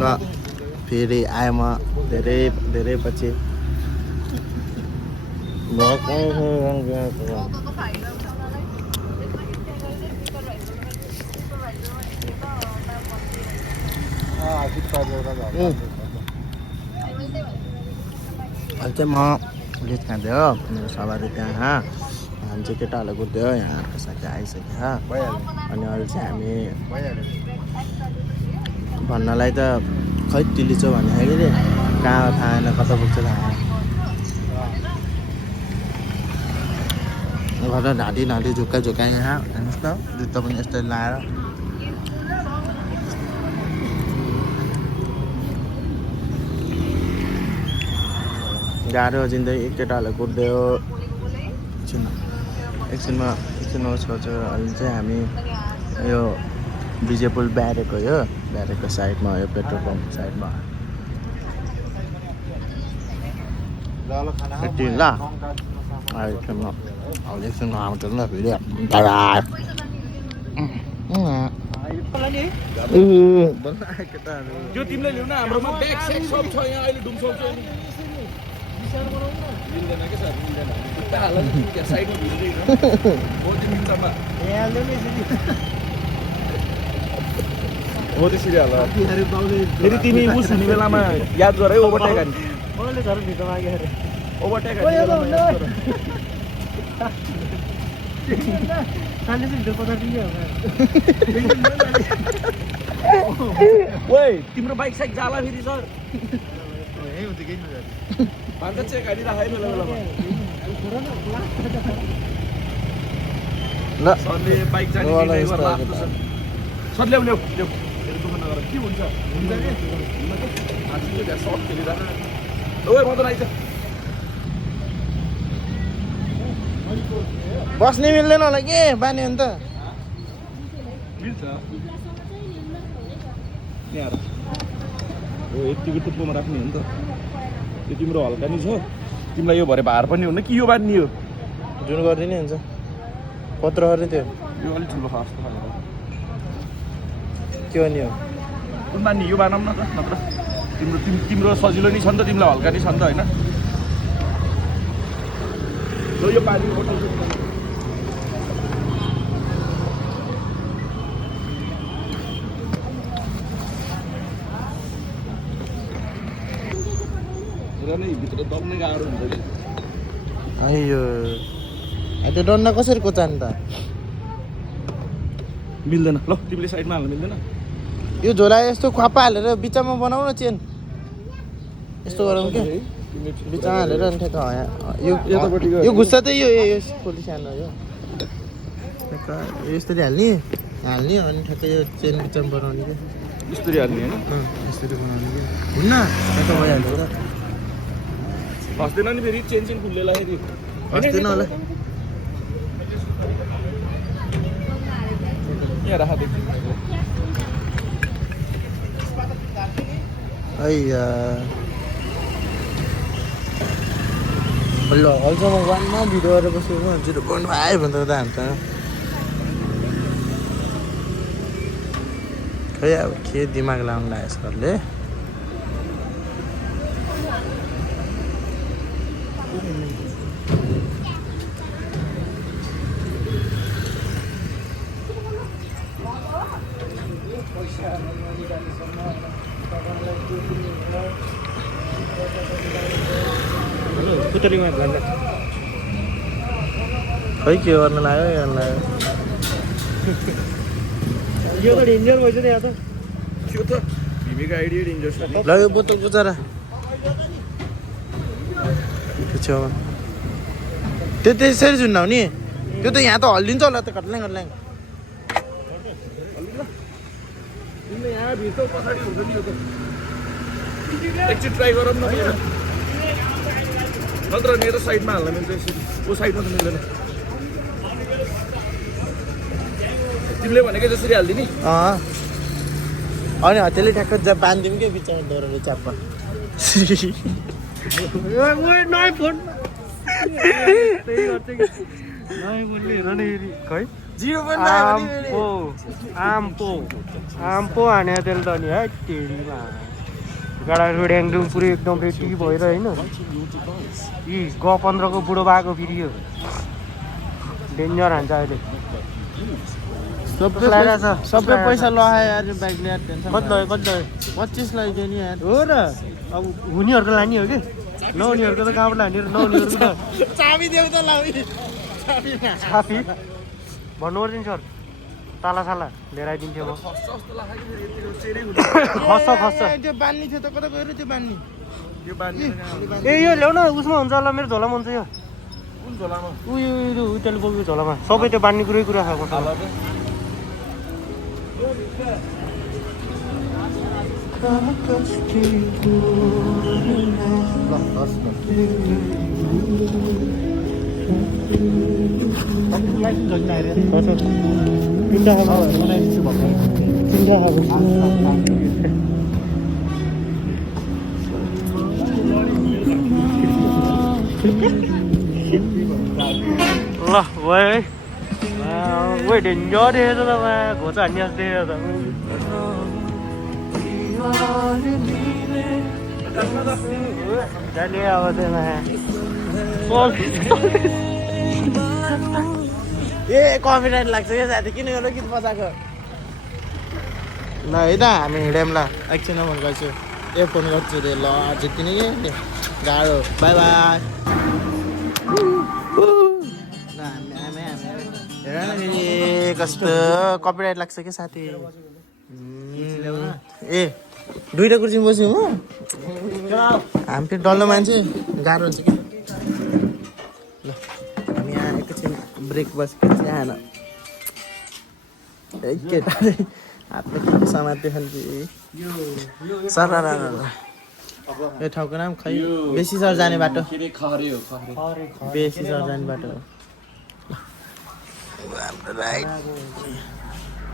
ल फेरि आएँ म धेरै पछि अहिले चाहिँ म लिच खाँदै हो मेरो सवारी त्यहाँ हामी चाहिँ केटाहरूलाई कुद्दै हो यहाँ अर्को साथी आइसक्यो अनि अहिले चाहिँ हामी भन्नलाई त खै तिलिचो भन्ने कि रे कहाँ थाहा छैन कता पुग्छ थाहा छैन घर ढाँटी झुक्का यहाँ हेर्नुहोस् न जुत्ता पनि यस्तै लाएर गाह्रो जिन्दगी केटाहरूले कुद्दै हो एकछिनमा छोड्छु अहिले चाहिँ हामी यो विजयपुल ब्यारेक हो यो ब्यारेकको साइडमा यो पेट्रोल पम्प साइडमा यति ल एकछिनमा आउँछ ल फेरि यो तिमीले ल्याउन हाम्रोमा ब्याग सेक सब छ यहाँ अहिले डुमसोल छ मिल्दैन के सर मिल्दैन खुट्टा हाल त्यहाँ साइडमा भिड्दैन बहुत मिल्छमा यहाँ ल्याउनै हो त्यसरी हाल फेरि तिमी उस हुने बेलामा याद गर है ओभरटेक हानी मैले झन् भित्र मागे अरे ओभरटेक हानी ओइ तिम्रो बाइक साइक जाला फेरि सर भन्छ चेक हानिराख है बेला बेलामा ल सरले बाइक जाने ड्राइभर लाग्छ सर ल्याउ ल्याउ ल्याउ दुःख नगर के हुन्छ हुन्छ नि आज चाहिँ सर्ट खेलिरहेको ओइ म त आइज बस्नै मिल्दैन होला के बानी हो नि त मिल्छ यहाँ हो यतिको टुप्पोमा राख्ने हो नि त त्यो तिम्रो हल्का नि छ तिमीलाई यो भरे भार पनि हुन्न कि यो बानी हो जुन गरिदिने हुन्छ पत्र गर्ने त्यो यो अलिक ठुलो खास के गर्ने हो कुन बानी यो बानौँ न त नत्र तिम्रो सजिलो नि छ नि त तिमीलाई हल्का नि छ नि त होइन ल यो पानी बोतल नै भित्र दब्नै गाह्रो हुन्छ कि अयो त्यो डन्डा कसरी कोचान त मिल्दैन ल तिमीले साइडमा हाल्नु मिल्दैन यो झोला यस्तो ख्वापा हालेर बिचमा बनाऊ न चेन यस्तो गरौँ के बिचमा हालेर अनि ठ्याक्क यो घुस्सा चाहिँ यो पोलिस हाल्नु यो यस्तरी हाल्ने अनि ठ्याक्क यो चेन बिचमा बनाउने क्या यस्तरी हाल्ने होइन यस्तरी बनाउने क्या हुन्न ठ्याक्क भइहाल्छ त फस्दैन नि फेरि चेन खुल्लेला फेरि फस्दैन होला यहाँ राख देख्छु अय्या ल अहिलेसम्म वानमा भिडियो गरेर बसेको 0.5 भन्दा त हान्छ खै अब के दिमाग लाउनु लाग्यो सरले खै के गर्न लाग्यो यो त डेन्जर भएछ नि यहाँ त त्यो त भीमीको आइडिया डेन्जर छ ल यो बोतल कुचारा छेउमा त्यो त्यसरी झुन्डाउने त्यो त यहाँ त हल्लिन्छ होला त घट्ल्याङ तिमीले यहाँ भित्र पछाडि हुन्छ नि यो त एकचोटि ट्राई गरौँ न नत्र मेरो साइडमा हाल्न मिल्छ यसरी ओ साइडमा त मिल्दैन तिमीले भनेको जसरी हालिदिने अनि हतियारले ठ्याक्क बाँधिदिउँ क्या बिचमा डोराले च्याप्पा आम्पो हाने त्यसले त नि है टेरीमा गाडा ड्याङडुङ पुरै एकदम रेडी भएर होइन यी G15 को बुढो भएको फेरि यो डेन्जर हान्छ अहिले सबै पैसा लगाए यार यो बाइकले यार टेन्सन कति लाग्यो 25 लाग्यो नि यार हो र अब हुनेहरूको लाने हो कि नहुनेहरूको त कहाँबाट लाने नहुनेहरूको त चाबी देऊ त लाउँ छापी भन्नु पर्दैन सर ताला साला लिएर आइदिन्थ्यो म खस्छ त्यो बान्नी थियो त कता गयो त्यो बान्नी ए यो ल्याउ न उसमा हुन्छ होला मेरो झोलामा हुन्छ यो कुन झोलामा उयो टेलिफोनको झोलामा सबै त्यो बान्ने कुरा खाएको छ ल वै डेन्जर देखेछ त घोचा हान्ने जस्तो देखेछ त जाने अब ए कन्फिडेन्ट लाग्छ क्या साथी किन गर्नु गीत बजाएको ल है त हामी हिँड्यौँ ल एकछिनमा फोन गर्छु फोन गर्छु रे ल झिक्किने कि गाह्रो बाई बाई हेर न फेरि कस्तो कपिराइट लाग्छ क्या साथी ए दुईवटा कुर्सीमा बस्यौँ हो हामी फेरि डल्लो मान्छे गाह्रो हुन्छ कि ल हामी यहाँ एकैछिन ब्रेक बसेको यहाँ केटाले हातले के समात्दै छन् कि सर यो ठाउँको नाम खै बेसी सर जाने बाटो बेसी सर जाने बाटो हाम्रो राइट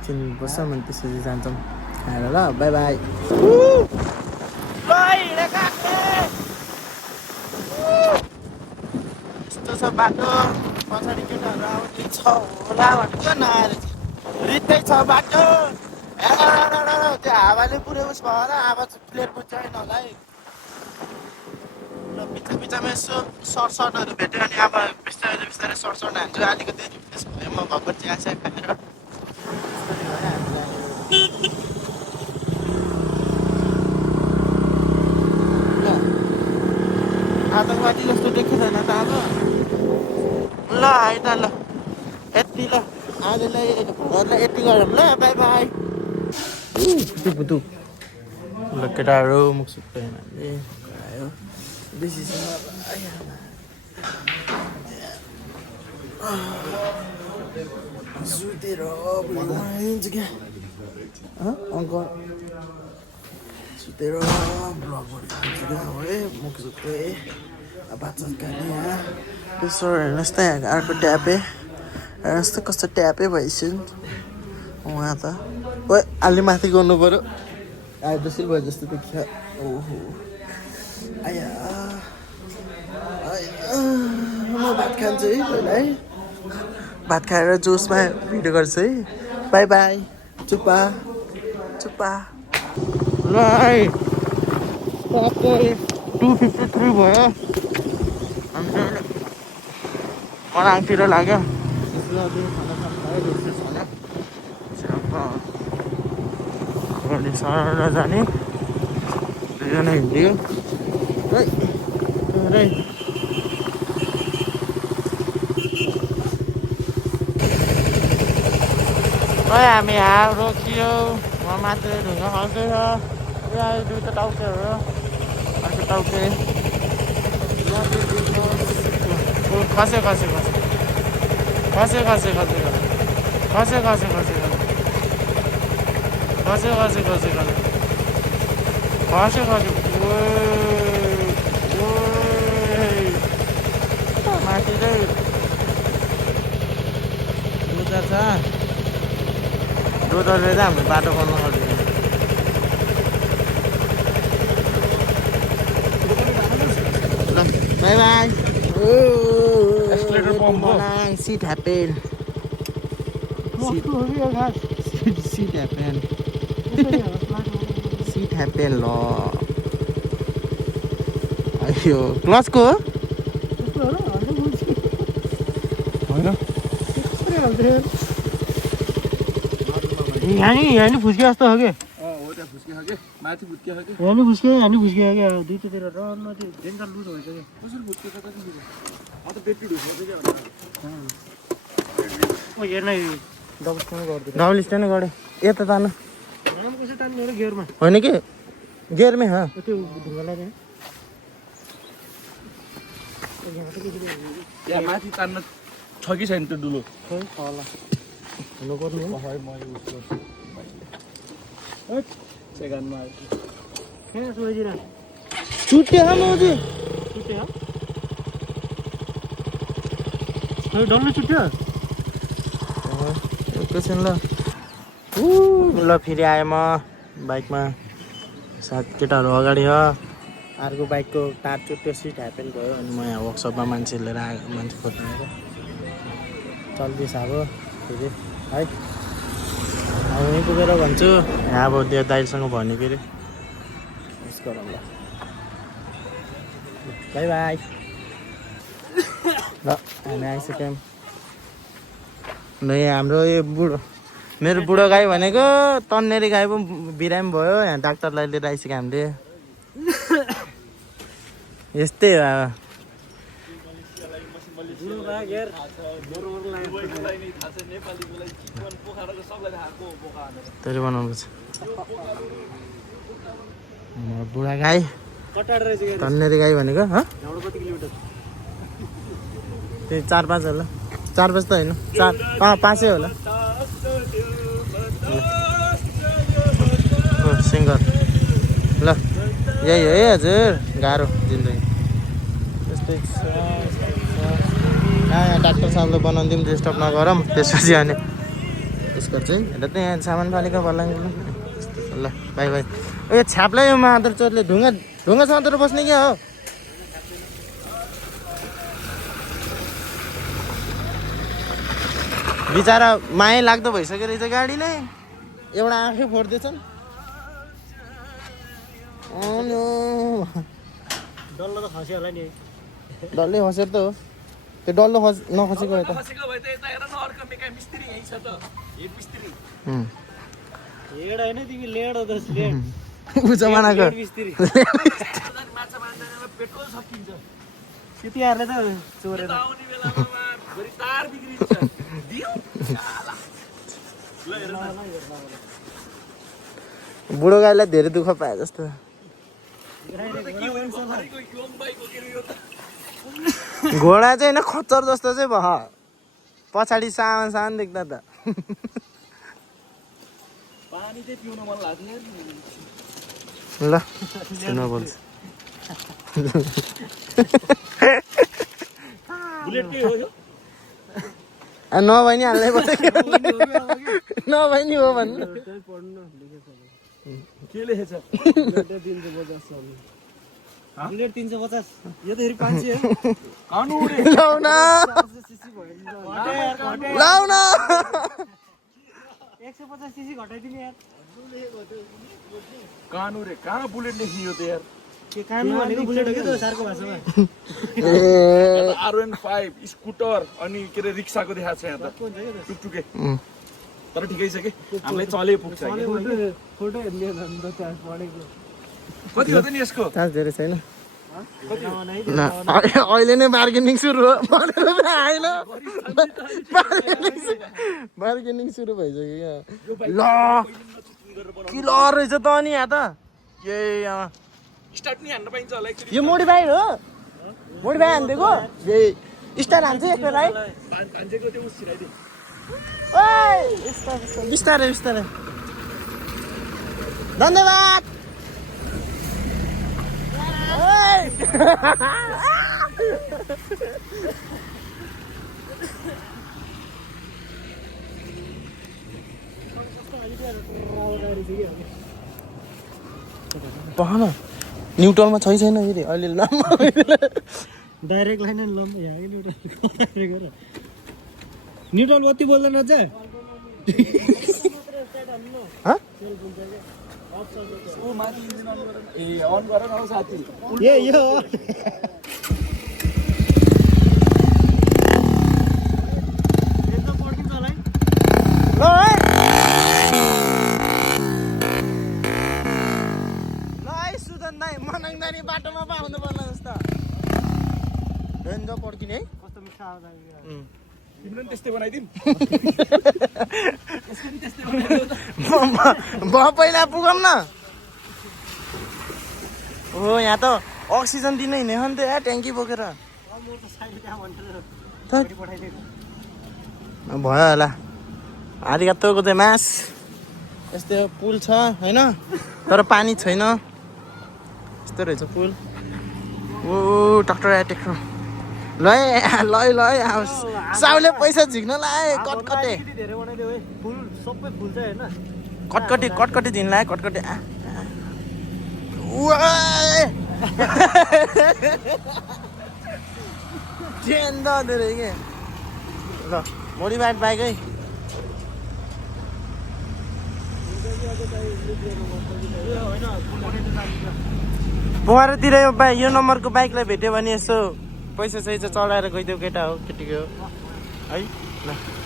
चिन्नुपर्छ भने त्यसरी जान्छौँ खाएर ल बाई बाई यस्तो छ बाटो पछाडि केटाहरू आउने छ होला भनेको नआएर रित्तै छ बाटो त्यो हावाले पुरै उस भएर आवाज क्लियर बुझ्छ होइन होला है र बिचमा यसो सर्टहरू भेट्यो भने अब बिस्तारै सर्ट हान्छु अलिकति रिफ्रेस भयो म भर्खर चिया खाएर आतङ्कवादी जस्तो देखेको छैन त अब ल है त ल यति ल आजलाई घरलाई यति गरौँ ल बाई बाई ल केटाहरू मुख सुक्दैन आयो बेसी सुतेर भइदिन्छ क्या अङ्कल सुतेर ब्लग भइदिन्छ क्या हो है मुख सुक्दै बाछा खाने यहाँ त्यसो हेर्नुहोस् त यहाँ अर्को ट्यापे हेर्नुहोस् त कस्तो ट्यापै भइसक्यो उहाँ त ओ अलि माथि गर्नु पऱ्यो आइब्रो भयो जस्तो देखिन्छ ओहो आया म भात खान्छु है पहिला है भात खाएर जोसमा भिडियो गर्छु है बाई बाई चुप्पा ल है 253 भयो मनाङतिर लाग्यो सर जाने दुईजना हिँड्यो हामी यहाँ रोकियो वहाँ माथि ढुङ्गा खल्केछ यहाँ दुईवटा टाउकेहरू अर्को टाउके खसे माथि चाहिँ दुध छ दुधहरूले चाहिँ हाम्रो बाटो गर्नु पर्दैन ल bye bye accelerator pump shit happen shit happen shit happen ल अयो क्लचको हो होइन यहाँ नि फुस्के जस्तो हो कि हो त्यहाँ फुस्के खाके माथि फुस्के खाके यहाँ नि फुस्के क्या दुईटातिर रन त्यो डेन्जर लुज भइसक्यो कसरी फुस्के कता नि त बेटी ढुक्छ क्या ओ हेर्न डबल स्ट्यान्ड गरिदिनु डबल स्ट्यान्ड गरे यता तान्नु नाम कसरी तान्ने हो र गियरमा होइन कि गियरमै हो त्यो ढुङ्गालाई चाहिँ यहाँ माथि तान्न छ कि छैन त्यो डुलो खै होला हुनु पर्ने हो सेकेन्डमा कहाँ सोचिरह छुट्यो हा मौजी छुट्यो खै डल्लै छुट्यो एकैछिन ल ल फेरि आएँ म बाइकमा सात केटाहरू अगाडि हो अर्को बाइकको टायर चुट्यो सिट ह्यापेन भयो अनि म यहाँ वर्कसपमा मान्छे लिएर आएको मान्छे खोज्नु आएको चल्दैछ अब फेरि है आउनै पुगेर भन्छु यहाँ अब त्यो दाइसँग भन्यो फेरि यस गरौँ ल बाई बाई ल हामी आइसक्यौँ ल यहाँ हाम्रो यो बुढो मेरो बुढो गाई भनेको तन्नेरी गाई पो बिरामी भयो यहाँ डाक्टरलाई लिएर आइसक्यो हामीले यस्तै हो अब त्यसले बनाउनुपर्छ बुढा गाई तन्नेरी गाई भनेको त्यही 4-5 होला 4 बजी त होइन 5 होला सिङ्गर ल यही हो है हजुर गाह्रो जिन्दगी त्यस्तै छ यहाँ डाक्टर साहबले बनाउँदिउँ डिस्टर्ब नगरौँ त्यसपछि अनि त्यसको चाहिँ हेर त यहाँ सामान पालेको भल्लाङ ल बाई बाई उयो छ्याप्लै यो मादर चोरले ढुङ्गा समातेर बस्ने क्या हो बिचरा माया लाग्दो भइसक्यो रहेछ गाडीले एउटा आँखै फोड्दैछन् डल्लो त खस्यो होला नि डल्लै खसेर त हो त्यो डल्लो नखसेको यता हेड होइन तिमी लेड हो त लेड ऊ जमानाको त्यतिहरूले त चोरेर बुढो गाईलाई धेरै दुःख पाए जस्तो घोडा चाहिँ होइन खच्चर जस्तो चाहिँ भयो पछाडि सामान सामान देख्दा त पानी चाहिँ पिउन मन लाग्थ्यो ल सुन बोल्छ बुलेट के हो यो नभए नि हाल्नै पर्छ नभए नि हो भन्नु के लेखेछ बुलेट 350 यो त फेरि 500 हो कानु रे लाउन लाउन 150 सीसी घटाइदिनु यार कानु रे कहाँ बुलेट लेख्ने यो त यार के कानु भनेको बुलेट हो के त सारको भाषामा R15 स्कुटर अनि के रे रिक्साको देखाएको छ यहाँ त टुकटुके तर ठिकै छ के हामीलाई चले पुग्छ फोटो हेर्ने भन्दा त पढेको कति हो त नि यसको चार्ज धेरै छैन अहिले नै बार्गेनिङ सुरु हो आएन बार्गेनिङ सुरु भइसक्यो क्या ल कि ल रहेछ त अनि यहाँ त यही स्टार्ट नि हान्न पाइन्छ होला एकचोटि यो मोडिफाई हो मोडिफाई हानिदिएको यही स्टार हान्छ एकलाई भान्जेको त्यो उस छिराइदिए बिस्तारै बिस्तारै धन्यवाद पहन न्युट्रलमा छैन फेरि अहिले लामो डाइरेक्ट लाइन लम्बो न्युट्रल बत्ती बोल्दैन चाहिँ ऊ माथि इन्जिन अन गर ए अन गर न हौ साथी यो मनाङदानी बाटोमा पो आउनु पर्ला जस्तो रेन्ज पड्किने है कस्तो मिठो आउँछ तिमीले पनि त्यस्तै बनाइदिउँ पहिला पुगौँ न हो यहाँ त अक्सिजन दिनै हिँड्ने हो नि त यहाँ ट्याङ्की बोकेर भयो होला आधिघाटो गोदामास यस्तै पुल छ होइन तर पानी छैन यस्तो रहेछ पुल ओ ट्र्याक्टर ट्र्याक्टर ल साउले पैसा झिक्न लाए कटकटे कटकटे दिन लाए कटकटे ट्रेन त धेरै के ल मोडिफाइड बाइक है पोखरातिर यो नम्बरको बाइकलाई भेट्यो भने यसो पैसा सैसा चलाएर गइदेऊ केटा हो केटीको हो है ल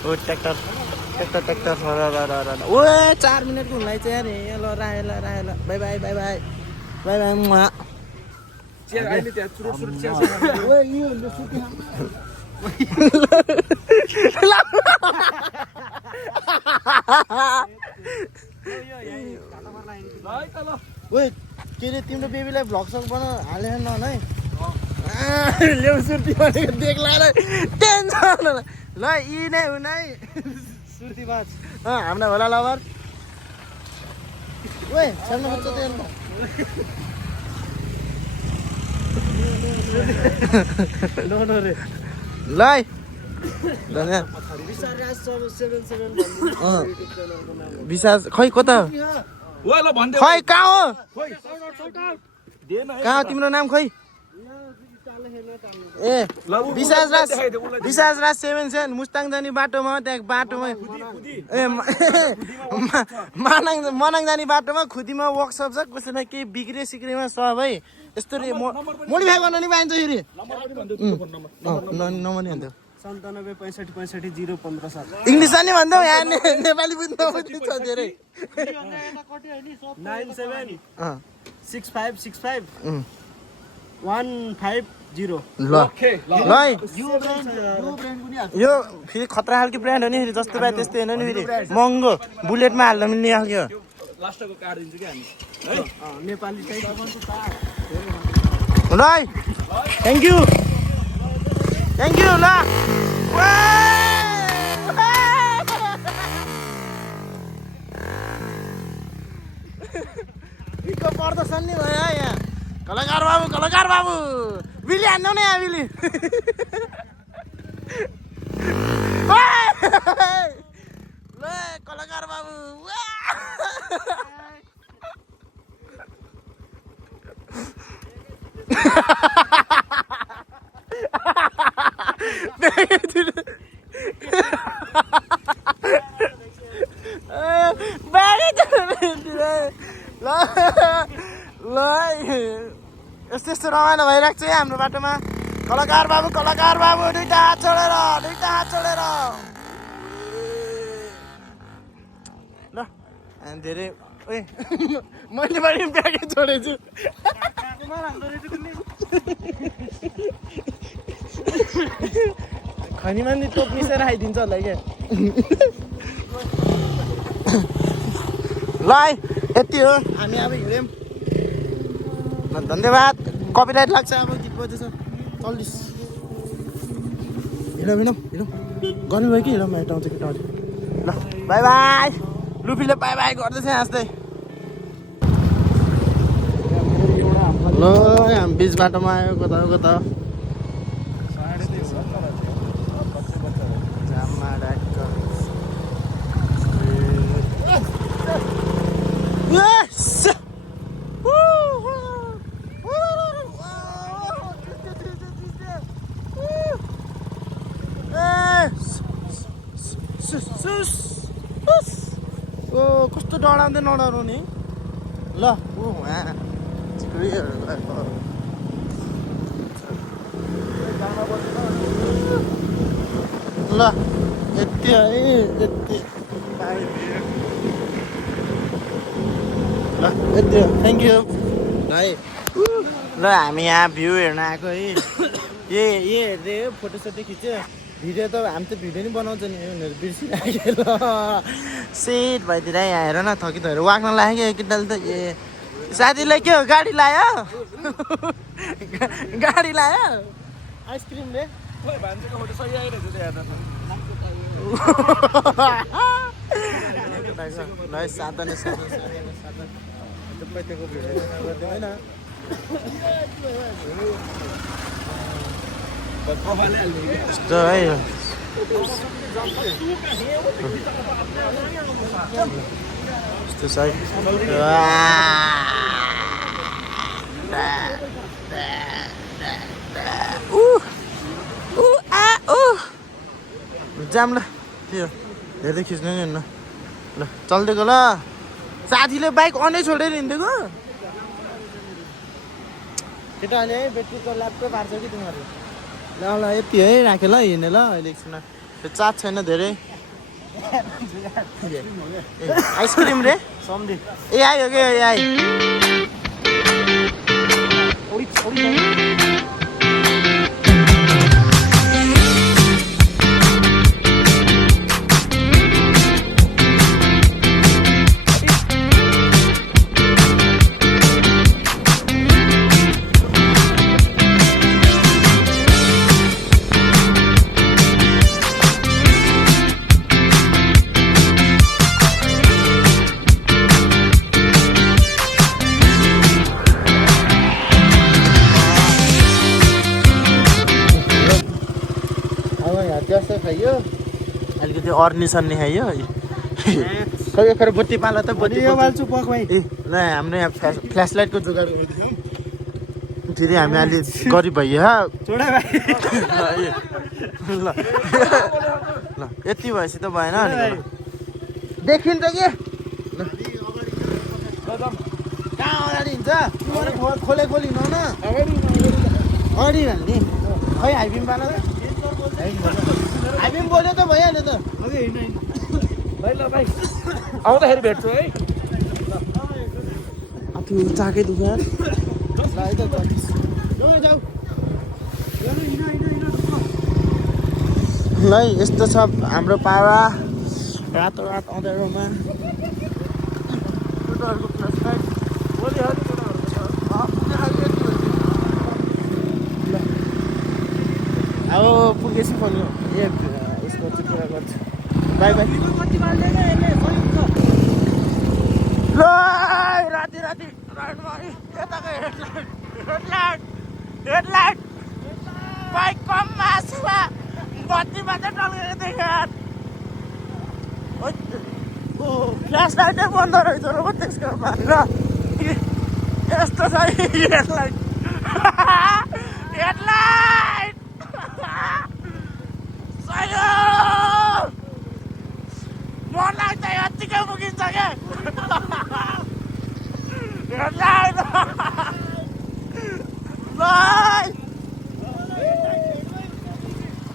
ओ ट्र्याक्टर ओ 4 मिनटको हुनलाई चाहिँ यार ल राखेँ ल बाई बाई चिया अहिले त्यहाँ चुरोट चिया ओए के अरे तिम्रो बेबीलाई भ्लग सक बना हालेर न है ल्याउ सुर्ती भनेको देख लाएर टेन्सन ल यी नै हुन् है सुर्ती बाज हाम्रा होला लबर ओए छल्न बच्च त नो रे ल धन्यवाद विशास खै कता खै कहाँ हो कहाँ हो तिम्रो नाम खै ए विशास राज 77 मुस्ताङ जाने बाटोमा त्यहाँ बाटोमा ए मनाङ जाने बाटोमा खुदीमा वर्कसप छ कसैलाई केही बिग्रे सिक्रेमा छ भाइ यस्तो मोडिफाई गर्न नि पाइन्छ फेरि नम्बर नि भन्थ्यो 97 इङ्ग्लिस नि भन्दा यहाँ नेपाली बुझ्नु छ धेरै 97 6565 150 ल यो फेरि खतरा खालको ब्रान्ड हो नि फेरि जस्तो भए त्यस्तै होइन नि फेरि महँगो बुलेटमा हाल्न मिल्ने खालको लास्टको कार्ड दिन्छु कि हामी नेपाली ल थ्याङ्क यू ल प्रदर्शन नि भयो यहाँ कलाकार बाबु विली हान्नु नि यहाँ विली ल कलाकार बाबु यस्तो रमाइलो भइरहेको छ हाम्रो बाटोमा कलाकार बाबु दुईटा हात छोडेर ल धेरै ओए मैले पनि ब्यागै छोडेछु खनीमा नि टोप मिसेर आइदिन्छ होला क्या ल यति हो हामी अब हिँड्यौँ धन्यवाद कपिराइट लाग्छ अब गीत बज्दैछ चल्लिस हिँडौँ गर्नुभयो कि हिँडौँ यता आउँछ केटा ल बाई बाई लुफीले बाई बाई गर्दैछ हाँस्दै ल हामी बिच बाटोमा आयो कता सधैँ नडराउनु नि ल ऊ वहाँ चिक्रीहरू गएको ल यति है यति ल यति हो थ्याङ्क यू है ल हामी यहाँ भ्यू हेर्न आएको है ये हेर्दै फोटोसोटो खिच्यो भिडियो त हामी त भिडियो नि बनाउँछ नि उनीहरू बिर्सिराख्यो ल सेट भइदिएर यहाँ हेर न थकितहरू वाक्न लाग्यो केटाले त ए साथीलाई के हो गाडी लायो गाडी लायो आइसक्रिम रे भान्जीको फोटो सही आइरहेको छ हेर्दा साधन होइन यस्तो है यस्तो छ जाम ल त्यो हेर्दै खिच्नु नि ल ल चल्दिएको ल साथीले बाइक अनै छोडेर हिँडिदिएको केटाले है ब्याट्रीको ल्यापटप पार्छ कि तिमीहरू ल ल यति है राखेँ ल हिँड्ने ल अहिले एकछिन त्यो चार्ज छैन धेरै आइसक्रिम रे सम्झे ए आयो के आयो जस्तो खाइयो अलिकति अर्नी सर्नी खाइयो खै खै बत्ती पाला त बत्ती बाल्छु पक भाइ ए ल हाम्रो यहाँ फ्ल्यास लाइटको जोगाड गर्दैछौँ फेरि हामी अलि गरिब भइयो छोडा भाइ ल ल यति भएपछि त भएन अनि देखिन्छ के कहाँ अगाडि हिँड्छ खोले खोली हिँड्नु न अगाडि हाल्ने खै हाइबिम पाला हामी बोल्यो त भइहाल्यो त भाइ ल भाइ आउँदाखेरि भेट्छु है त्यो चाकै दुकान ल यस्तो छ हाम्रो पावा रातो रात अँध्यारोमा अब पुगेपछि फोन ए यसको चाहिँ कुरा गर्छु बाई बाई ल राति राति यताको हेडलाइट बाइक कम मासुमा बत्तीमा चाहिँ टल्केको देखार फ्ल्यास लाइटै बन्द रहेछ र पो त्यसको ल यस्तो छ हेडलाइट हेडलाइट मलाई त यत्तिकै पुगिन्छ क्या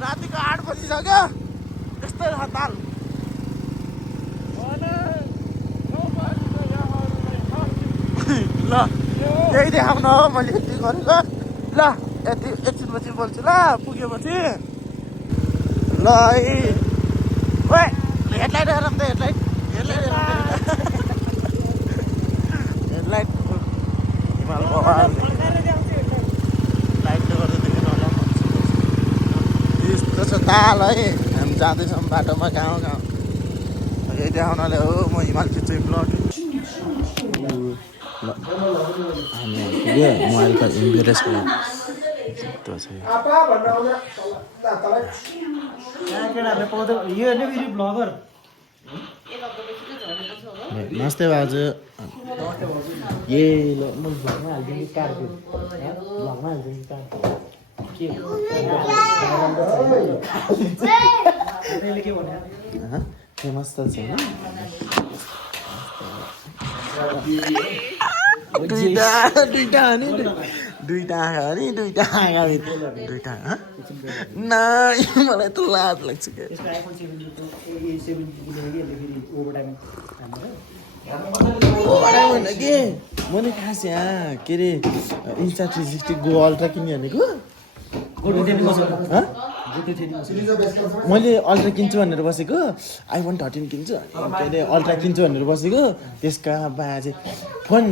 रातिको 8 बजिसक्यो यस्तै हताल ल त्यही देखाउन हो मैले यति गरेको ल यति एकछिनपछि बोल्छु ल पुगेपछि ल है ओए हेडलाइट हेरौँ त हेडलाइट हिमाल बवाल लाइटले गर्दा देख्नु होला यस्तो छ ताल है हामी जाँदैछौँ बाटोमा गाउँ यही देखाउनाले हो म हिमाल खिच्छु ब्लग हामी पुग्यो मोबाइलको इम्बेरेस भयो त्यो छ नमस्ते बाजु ए ल म भ्लगमा हालिदिन्छु कारको भ्लगमा हालिदिन्छु कार के फेमस त छैन दुईटा अनि दुईटा आँखा अनि दुईटा आँखा दुईटा नाइ मलाई त लाज लाग्छ क्या ओभरटाइम होइन के म नि खास यहाँ के अरे इन्स्टा 360 गो अल्ट्रा किन्यो भनेको मैले अल्ट्रा किन्छु भनेर बसेको iPhone 13 किन्छु के अरे अल्ट्रा किन्छु भनेर बसेको त्यसका बाजे फोन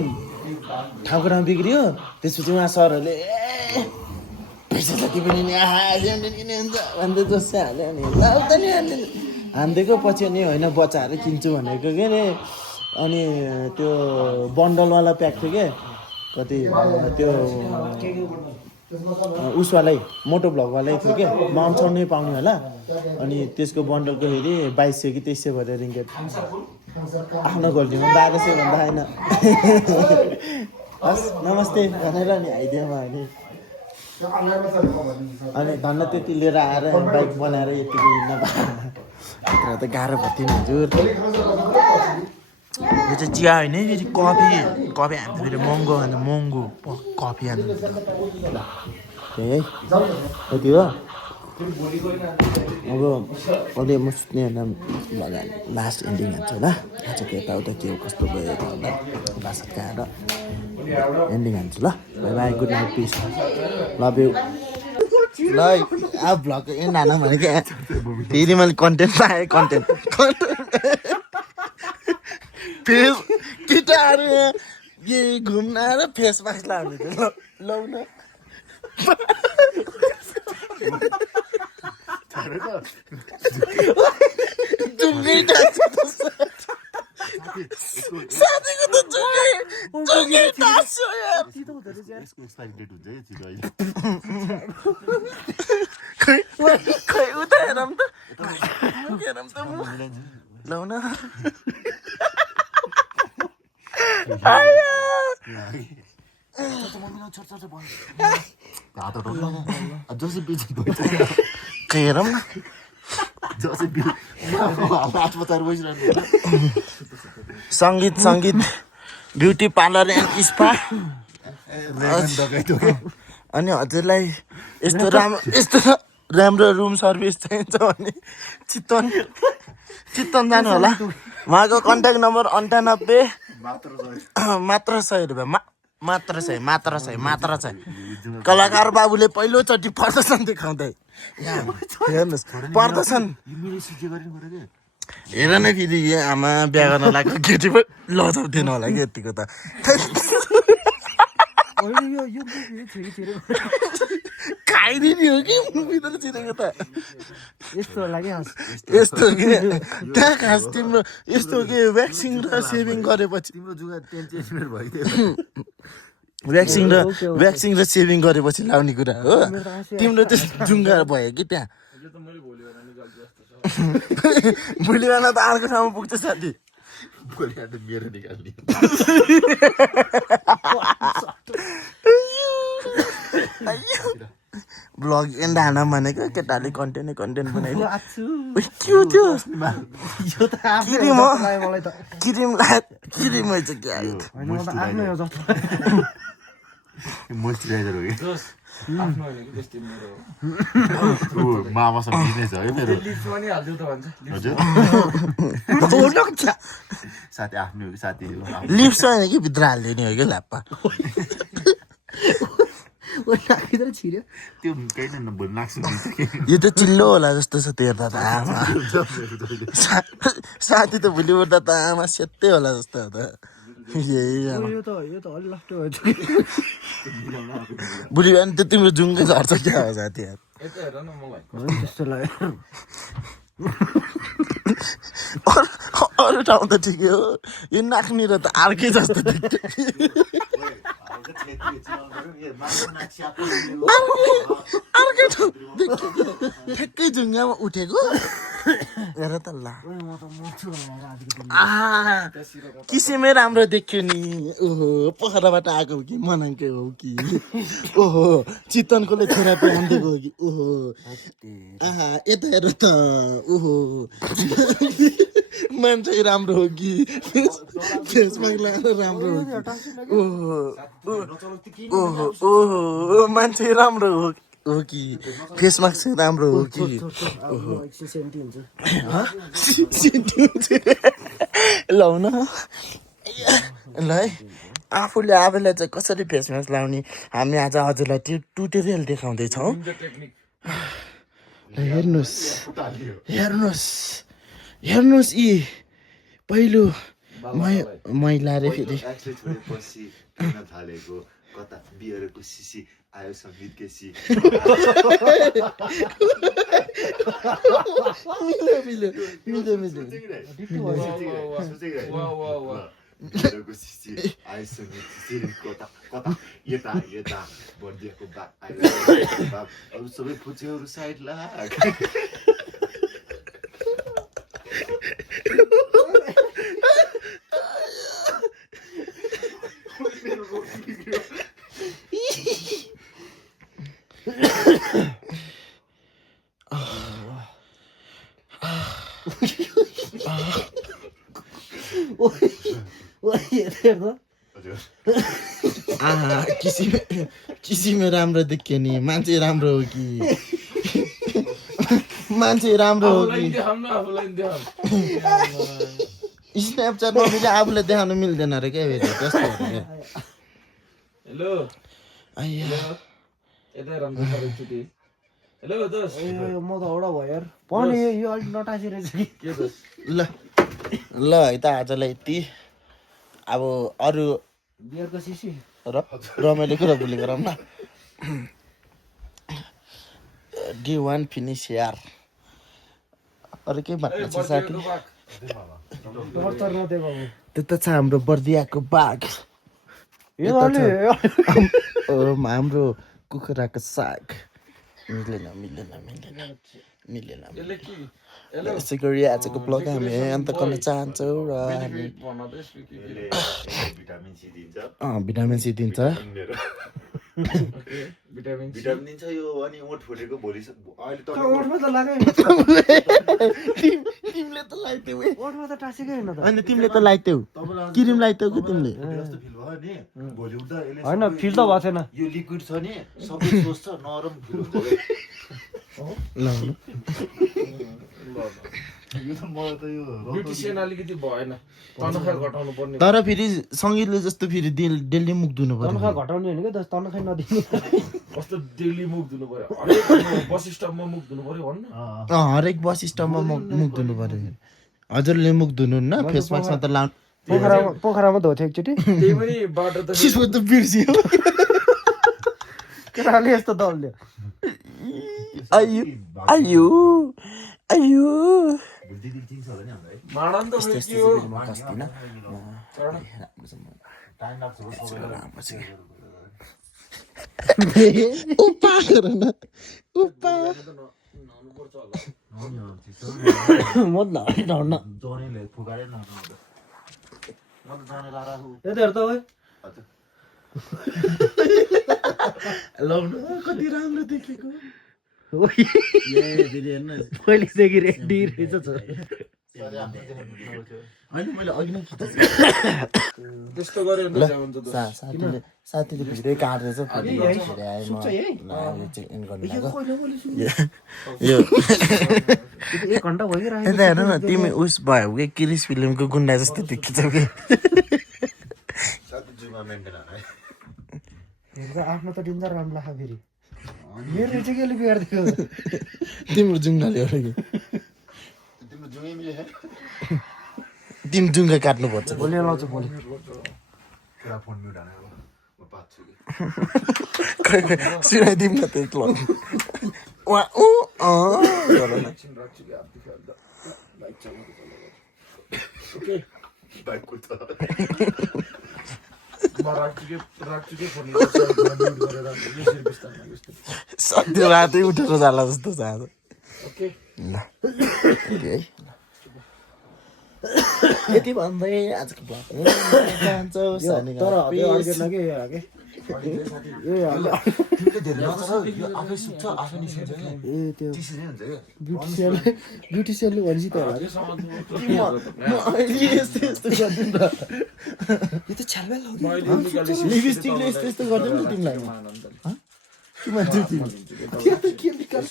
ठाउँको ठाउँ बिग्रियो त्यसपछि उहाँ सरहरूले पैसा जति पनि नि किने हुन्छ भन्दै जोस्से हाल्यो अनि लाउता नि हानिदिएको पछि अनि होइन बच्चाहरू किन्छु भनेको के अरे अनि त्यो बन्डलवाला प्याक थियो क्या कति त्यो उसवालै मोटो भ्लगवालै थियो क्या 98 पाउने होला अनि त्यसको बन्डलको फेरि 2200 कि 2300 भएर रिङ्गेट आफ्नो गल्तीमा 1200 भन्दा होइन हस् नमस्ते भनेर नि आइदियो भने अनि धन्न त्यति लिएर आएर बाइक बनाएर यतिको हिँड्न पाएर त गाह्रो भयो नि हजुर यो चाहिँ चिया होइन यो चाहिँ कफी हान्दा फेरि महँगो हान्दा महँगो कफी हान्नु त्यही है यति हो अब अहिले म सुत्ने होइन लास्ट एन्डिङ हान्छु होला आजको यताउता के हो कस्तो भयो होला बासत खाएर एन्डिङ हान्छु ल bye bye good night peace love you ल अब भ्लग एन्ड हान भनेको फेरि मैले कन्टेन्ट पाएँ कन्टेन्ट फेस केटाहरू ये घुम्न आएर फेस मास्क लाउने थियो लाउन साथीको त जुङ्गे टाँस्यो यार खै उता हेरौँ त लाउन हेरौँ न सङ्गीत ब्युटी पार्लर एन्ड स्पा अनि हजुरलाई यस्तो राम्रो रुम सर्भिस चाहिन्छ भने चितवन जानु होला उहाँको कन्ट्याक्ट नम्बर 98 मात्र 100 रुपियाँ मात्र 100 कलाकार बाबुले पहिलोचोटि प्रदर्शन देखाउँदै हेर्नुहोस् प्रदर्शन हेर न फेरि आमा बिहा गर्न लागेको केटी पनि लजाउँदैन होला कि यतिको त खाइदिने हो कि भित्र चिरेको त यस्तो के त्यहाँ खास तिम्रो यस्तो के भ्याक्सिन र सेभिङ गरेपछि भ्याक्सिन र सेभिङ गरेपछि लाउने कुरा हो तिम्रो चाहिँ जुङ्गा भयो कि त्यहाँ भोलि बिहान त अर्को ठाउँमा पुग्छ साथी मेरो निकाल्ने ब्लग एन्ड हान भनेको केटाले कन्टेन्ट बनाइदियो के हो त्यो क्रिम चाहिँ के आयो मोइस्चराइजर हो कि मामासँग बिजनेस हो है मेरो साथी आफ्नो साथी लिप्स होइन कि भित्र हालिदिने हो कि ल्याप्पा यो त चिल्लो होला जस्तो छ त्यो हेर्दा त आमा साथी त भोलि उठ्दा त आमा सेतै होला जस्तो हो त भोलि बिहान त तिम्रो जुङ्गै झर्छ क्या हो साथी अरू ठाउँ त ठिकै हो यो नाक्ने र त अर्कै जस्तो ठ्याक्कै जुङ्गामा उठेको हेर त ल किसिमै राम्रो देख्यो नि ओहो पोखराबाट आएको हो कि मनाङकै हो कि ओहो चितवनकोले थेरापी हानिदिएको हो कि ओहो आहा यता हेर त ओहो मान्छे राम्रो हो कि फेसमा लगाएर राम्रो हो कि ओहो मान्छे राम्रो हो कि फेसमा चाहिँ राम्रो हो कि लाउन ल है आफूले आफूलाई चाहिँ कसरी फेस मास्क लाउने हामी आज हजुरलाई त्यो ट्युटोरियल देखाउँदैछौँ हेर्नुहोस् हेर्नुहोस् यी पहिलो मैला रे फेरि कता बियरको सिसी आयो सङ्गीत केसी बियरको सिसी आयो सङ्गीत सिसी कता कता यता यता बर्दियाको बाप आयो अरू सबै फुचेहरू साइड ला किसिम राम्रो देखियो नि मान्छे राम्रो हो कि मान्छे राम्रो हो कि स्न्यापच्याट मम्मीले आफूलाई देखाउन मिल्दैन अरे क्या फेरि कस्तो हेलो यता राम्रो एकचोटि हेलो दोस्त म त औडा भयो यार पनि यो अलिक नटासिरहेछ कि के दोस्त ल है त आजलाई यति अब अरू बियरको सिसी रमाइलो कुरा भुली गरौँ न डे वान फिनिस यार अरू के भन्नु छ साथी त्यो त छ हाम्रो बर्दियाको बाघ हाम्रो कुखुराको साग मिलेन यसै गरी आजको ब्लग हामी अन्त गर्न चाहन्छौँ र हामी भिटामिन सी दिन्छ भिटामिन दिन्छ यो अनि ओठ फुटेको भोलि अहिले त तिमीले त लाइत्यौ ओठमा त टासेकै होइन त होइन तिमीले त लाइत्यौ क्रिम लाइत्यौ कि तिमीले जस्तो फिल भयो नि भोलि उठ्दा होइन फिल त भएको छैन यो लिक्विड छ नि सबै सोच्छ नरम फिल हुन्छ ल यो त मलाई त यो ब्युटिसियन अलिकति भएन तनखा घटाउनु पर्ने तर फेरि सङ्गीतले जस्तो फेरि डेली मुख धुनु पर्यो तनखा घटाउने होइन क्या तनखा नदिने कस्तो डेली मुख धुनु पर्यो हरेक बस स्टपमा मुख धुनु पर्यो भन्न हरेक बस स्टपमा मुख धुनु पर्यो हजुरले मुख धुनुहुन्न फेस मास्कमा त लाउनु पोखरामा धोथ्यो एकचोटि त्यही पनि बाटो त चिसो त बिर्सियो केटाले यस्तो दल्यो आयु माडन त यस्तो म कस्दिन टाइम लाग्छ उपा गर न उपा म नहुन्न जनेले फुकारे न म त जने लारा यता हेर त ओए लाउनु कति राम्रो देखेको पहिलेदेखि रेडी रहेछ होइन मैले अघि नै खिचेको त्यस्तो गऱ्यो भने चाहिँ हुन्छ साथीले भिडियो काटेर यो एक घन्टा भइरहेको यता हेर न तिमी उस भयो कि क्रिस फिल्मको गुन्डा जस्तो देखिन्छौ कि हेर्दा आफ्नो त डिन्जर राम्रो लाग्छ फेरि मेरो चाहिँ केले बिगारिदियो तिम्रो जुङ्गाले हो कि तिम्रो जुङै मिले तिमी जुङ्गा काट्नुपर्छ भोलि लाउँछु भोलि पुरा फोन म्युट हाने म पाच्छु सुनाइदिउँ न त्यो बाइक कुद्छ सधैँ रातै उठेर जाला जस्तो छ आज ल यति भन्दै आजको ब्लग जान्छौँ तर अर्गेन के आफै सुत्छ आफै निस्किन्छ क्या ए त्यो त्यसरी हुन्छ क्या ब्युटिसियनले भन्छ त होला यस्तो यस्तो गर्दिनु त यो त छ्यालबेल हो लिपस्टिकले यस्तो यस्तो गर्दैन नि तिमीलाई के मान्छे तिमी के निकाल्छ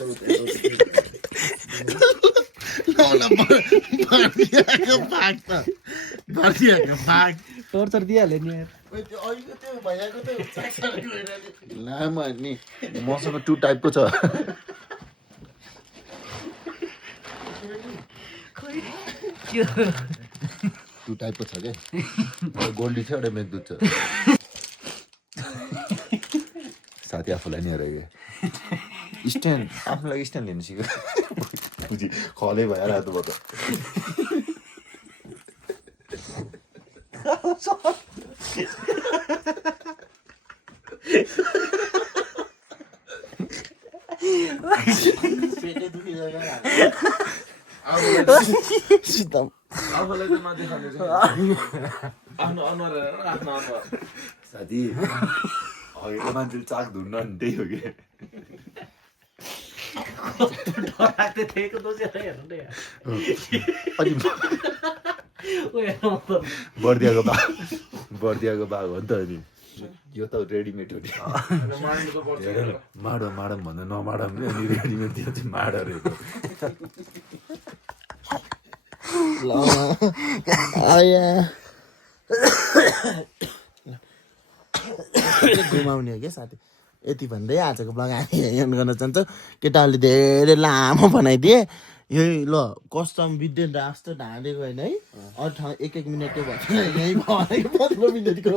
भर्दियाको भाग त भर्दियाको भाग टर्चर दिइहाल्यो नि यार अहिलेको त्यो भैयाको त लामो नि मसँग 2 टाइपको छ टु टाइपको छ क्या एउटा गोल्डी छ एउटा मेघदूत छ साथी आफूलाई नि हेर क्या स्ट्यान्ड आफ्नो लागि स्ट्यान्ड लिनु सिक्यो बुझी खलै भइरहेको भयो त आफूलाई त नदेखाउने आफ्नो अनुहार आफ्नो अनुहार साथी अहिलेको मान्छेले चाक धुन्न नि त्यही हो कि अनि बर्दियाको बाघ हो नि त अनि यो त रेडिमेड हो नि माडौँ भन्दा नमाडौँ नि अनि रेडिमेड त्यो चाहिँ माड रहेको घुमाउने हो क्या साथी यति भन्दै आजको ब्लग हामी एन्ड गर्न चाहन्छौँ केटाहरूले धेरै लामो बनाइदिए यही ल कस्टम विद्युत राष्ट्र ढाँडेको होइन है अरू ठाउँ 1-1 मिनटको भन्छ यहीँ भनेको 15 मिनटको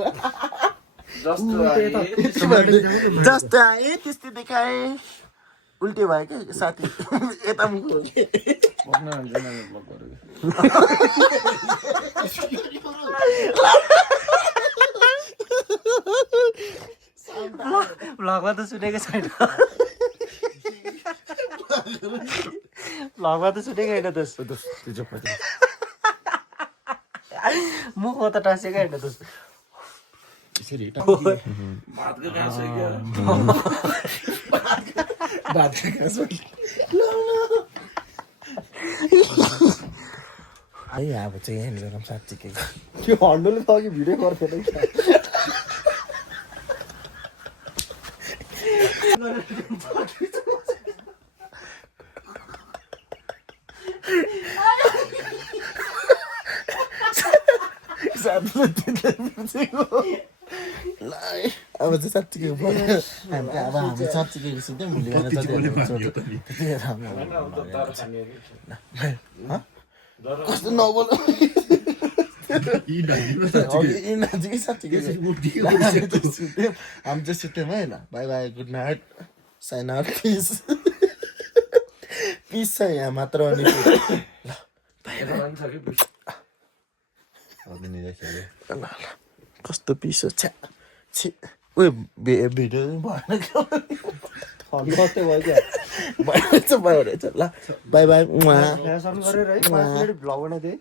जस्तो आएँ त्यस्तै देखाएँ उल्टे भयो क्या साथी यता मुख हो कि भ्लगमा त सुनेको छैन भ्लगमा त सुनेको होइन त मुखमा त टाँसेको होइन त भातको घाँस हो क्या है अब चाहिँ यहाँ गरौँ साँच्चीकै त्यो हन्डोले त अघि भिडियो गर्थेन क्या अब चाहिँ साँच्चीकै हामी साँच्चीकै सिधै मुली कस्तो नबोल नजिकै साँच्चीकै हामी चाहिँ सुत्यौँ है ल bye bye good night sign out peace peace छ यहाँ मात्र अनि कस्तो पिस हो छ्या छि उयो भिडियो भएन मात्रै भयो क्या भयो रहेछ ल बाई बाई गरेर है 5 मिनट भ्लग बनाइदिएँ